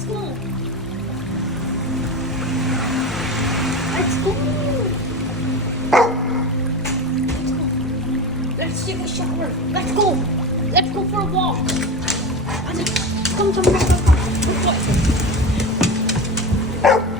Let's go. Let's go. Let's take a shower. Let's go. Let's go for a walk. Come. Let's go.